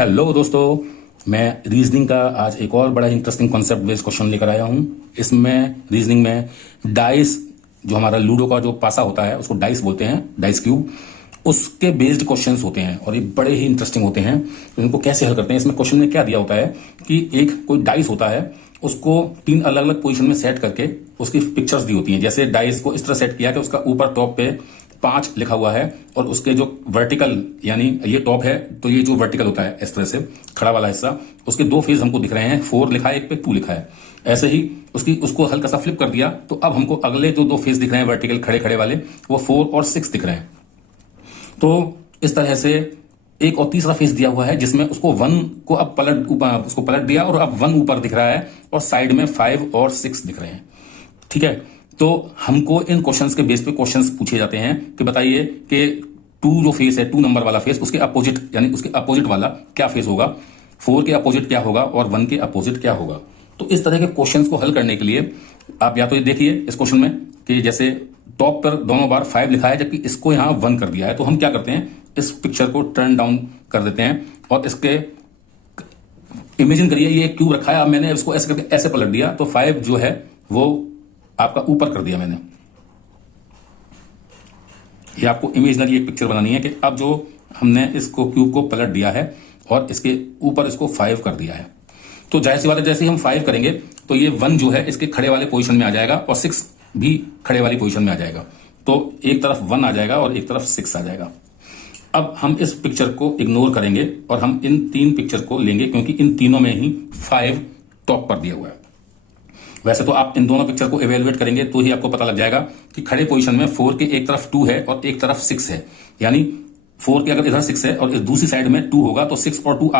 Hello दोस्तों, मैं reasoning का आज एक और बड़ा इंटरेस्टिंग कॉन्सेप्ट बेस्ड क्वेश्चन लेकर आया हूं। इसमें रीजनिंग में डाइस, जो हमारा लूडो का जो पासा होता है उसको डाइस बोलते हैं, डाइस क्यूब, उसके बेस्ड क्वेश्चंस होते हैं और ये बड़े ही इंटरेस्टिंग होते हैं। तो इनको कैसे हल करते हैं, इसमें क्वेश्चन में क्या दिया होता है कि एक कोई डाइस होता है, उसको 3 अलग अलग पोजीशन में सेट करके उसकी पिक्चर्स दी होती हैं। जैसे डाइस को इस तरह सेट किया कि उसका ऊपर टॉप पे 5 लिखा हुआ है और उसके जो वर्टिकल, यानी ये टॉप है तो ये जो वर्टिकल होता है इस तरह से खड़ा वाला हिस्सा, उसके 2 फेज हमको दिख रहे हैं, 4 लिखा है, एक पे 2 लिखा है। ऐसे ही उसको हल्का सा फ्लिप कर दिया तो अब हमको अगले जो 2 फेज दिख रहे हैं वर्टिकल खड़े खड़े वाले, वो 4 और 6 दिख रहे हैं। तो इस तरह से एक और तीसरा फेस दिया हुआ है जिसमें उसको 1 को अब उसको पलट दिया और अब 1 ऊपर दिख रहा है और साइड में 5 और 6 दिख रहे हैं। ठीक है, तो हमको इन क्वेश्चंस के बेस पे क्वेश्चंस पूछे जाते हैं कि बताइए कि 2 जो फेस है, 2 नंबर वाला फेस, उसके अपोजिट यानी उसके अपोजिट वाला क्या फेस होगा, 4 के अपोजिट क्या होगा और 1 के अपोजिट क्या होगा। तो इस तरह के क्वेश्चंस को हल करने के लिए आप या तो ये देखिए इस क्वेश्चन में कि जैसे टॉप पर दोनों बार 5 लिखा है जबकि इसको यहां 1 कर दिया है, तो हम क्या करते हैं, इस पिक्चर को टर्न डाउन कर देते हैं और इसके इमेजिन करिए ये क्यूब रखा है, अब मैंने इसको ऐसे करके ऐसे पलट दिया तो 5 जो है वो आपका ऊपर कर दिया मैंने। ये आपको इमेजिनरी एक पिक्चर बनानी है कि अब जो हमने इसको क्यूब को पलट दिया है और इसके ऊपर इसको 5 कर दिया है। तो जाहिर सी बात है जैसे ही हम 5 करेंगे तो ये 1 जो है इसके खड़े वाले पोजीशन में आ जाएगा और 6 भी खड़े वाली पोजीशन में आ जाएगा। तो एक तरफ 1 आ जाएगा और एक तरफ 6 आ जाएगा। अब हम इस पिक्चर को इग्नोर करेंगे और हम इन 3 पिक्चर को लेंगे क्योंकि इन तीनों में ही 5 टॉप पर दिया हुआ है। वैसे तो आप इन दोनों पिक्चर को इवेलुएट करेंगे तो ही आपको पता लग जाएगा कि खड़े पोजीशन में 4 के एक तरफ 2 है और एक तरफ 6 है, यानी 4 के अगर इधर 6 है और इस दूसरी साइड में 2 होगा तो 6 और 2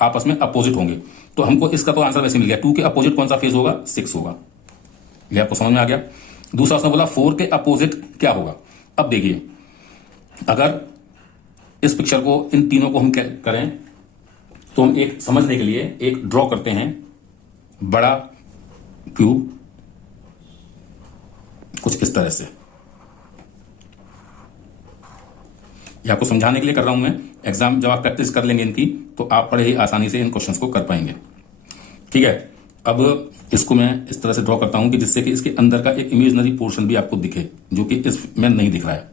आपस में अपोजिट होंगे। तो हमको इसका तो आंसर वैसे मिल गया, 2 के अपोजिट कौन सा फेज होगा, 6 होगा। ये आपको समझ में आ गया। दूसरा उसने बोला 4 के अपोजिट क्या होगा। अब देखिए, अगर इस पिक्चर को, इन तीनों को हम क्या करें तो हम एक समझने के लिए एक ड्रॉ करते हैं बड़ा क्यूब कुछ इस तरह से। ये आपको समझाने के लिए कर रहा हूं मैं, एग्जाम जब आप प्रैक्टिस कर लेंगे इनकी तो आप बड़े ही आसानी से इन क्वेश्चंस को कर पाएंगे। ठीक है, अब इसको मैं इस तरह से ड्रॉ करता हूं कि जिससे कि इसके अंदर का एक इमेजिनरी पोर्शन भी आपको दिखे जो कि इसमें नहीं दिख रहा है।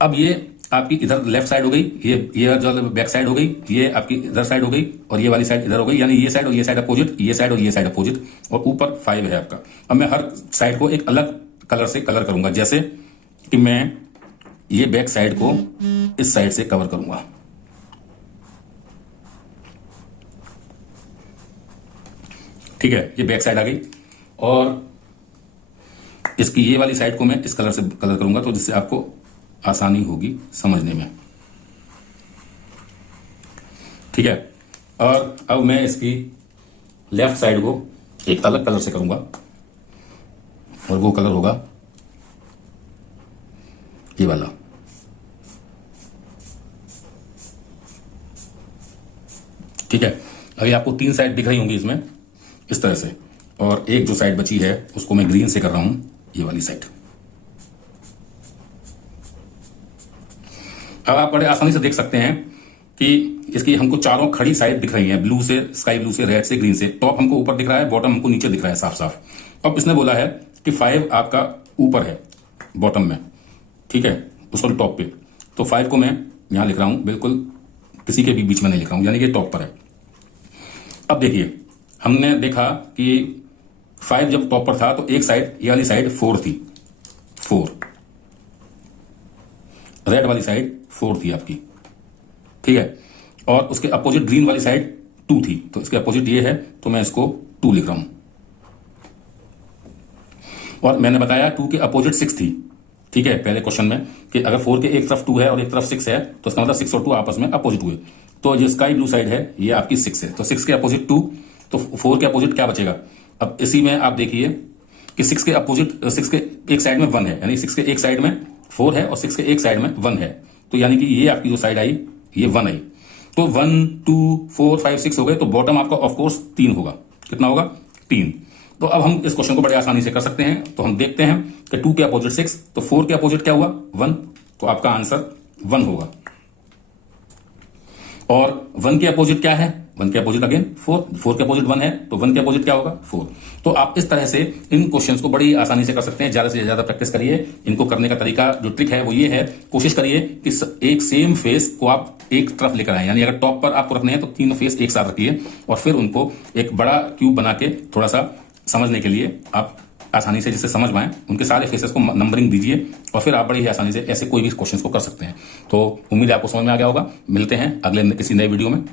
अब ये आपकी इधर लेफ्ट साइड हो गई, ये जो बैक साइड हो गई, ये आपकी इधर साइड हो गई और ये वाली साइड इधर हो गई, यानी ये साइड और ये साइड अपोजिट, ये साइड और ये साइड अपोजिट, और ऊपर 5 है आपका। अब मैं हर साइड को एक अलग कलर से कलर करूंगा, जैसे कि मैं ये बैक साइड को इस साइड से कवर करूंगा। ठीक है, ये बैक साइड आ गई और इसकी ये वाली साइड को मैं इस कलर से कलर करूंगा तो जिससे आपको आसानी होगी समझने में। ठीक है, और अब मैं इसकी लेफ्ट साइड को एक अलग कलर से करूंगा और वो कलर होगा ये वाला। ठीक है, अभी आपको 3 साइड दिख रही होंगी इसमें इस तरह से, और एक जो साइड बची है उसको मैं ग्रीन से कर रहा हूं, ये वाली साइड। अब आप बड़े आसानी से देख सकते हैं कि इसकी हमको चारों खड़ी साइड दिख रही हैं, ब्लू से, स्काई ब्लू से, रेड से, ग्रीन से। टॉप हमको ऊपर दिख रहा है, बॉटम हमको नीचे दिख रहा है साफ साफ। अब इसने बोला है कि 5 आपका ऊपर है बॉटम में, ठीक है, उसको टॉप पे। तो 5 को मैं यहां लिख रहा हूं, बिल्कुल किसी के भी बीच में नहीं लिख रहा हूं, यानी कि टॉप पर है। अब देखिए, हमने देखा कि 5 जब टॉप पर था तो एक साइड, ये वाली साइड 4 थी, 4 रेड वाली साइड 4 थी आपकी। ठीक है, और उसके अपोजिट ग्रीन वाली साइड 2 थी, तो इसके अपोजिट ये है तो मैं इसको 2 लिख रहा हूं। और मैंने बताया 2 के अपोजिट 6 थी। ठीक है, पहले क्वेश्चन में कि अगर 4 के एक तरफ 2 है और एक तरफ 6 है तो इसका मतलब 6 और 2 आपस में अपोजिट हुए। तो ये स्काई ब्लू साइड है, ये आपकी 6 है, तो 6 के अपोजिट 2, तो 4 के अपोजिट क्या बचेगा। अब इसी में आप देखिए कि 6 के अपोजिट, 6 के एक साइड में 1 है, यानी 6 के एक साइड में 4 है और 6 के एक साइड में 1 है, तो यानी कि ये आपकी जो साइड आई ये 1 आई। तो 1 2 4 5 6 हो गए, तो बॉटम आपका ऑफकोर्स 3 होगा। कितना होगा, 3। तो अब हम इस क्वेश्चन को बड़े आसानी से कर सकते हैं। तो हम देखते हैं कि 2 के अपोजिट 6, तो 4 के अपोजिट क्या हुआ, 1, तो आपका आंसर 1 होगा। और 1 के अपोजिट क्या है? 1 के अपोजिट अगेन 4, 4 के अपोजिट 1 है, तो 1 के अपोजिट क्या होगा? 4। तो आप इस तरह से इन क्वेश्चंस को बड़ी आसानी से कर सकते हैं। ज्यादा से ज्यादा प्रैक्टिस करिए। इनको करने का तरीका जो ट्रिक है वो ये है, कोशिश करिए कि एक सेम फेस को आप एक तरफ लेकर आए, यानी अगर टॉप पर आपको रखने हैं तो तीनों फेस एक साथ रखिए और फिर उनको एक बड़ा क्यूब बना के थोड़ा सा समझने के लिए आप आसानी से जिससे समझ पाएं उनके सारे फेसेस को नंबरिंग दीजिए और फिर आप बड़ी ही आसानी से ऐसे कोई भी क्वेश्चंस को कर सकते हैं। तो उम्मीद है आपको समझ में आ गया होगा। मिलते हैं अगले किसी नए वीडियो में।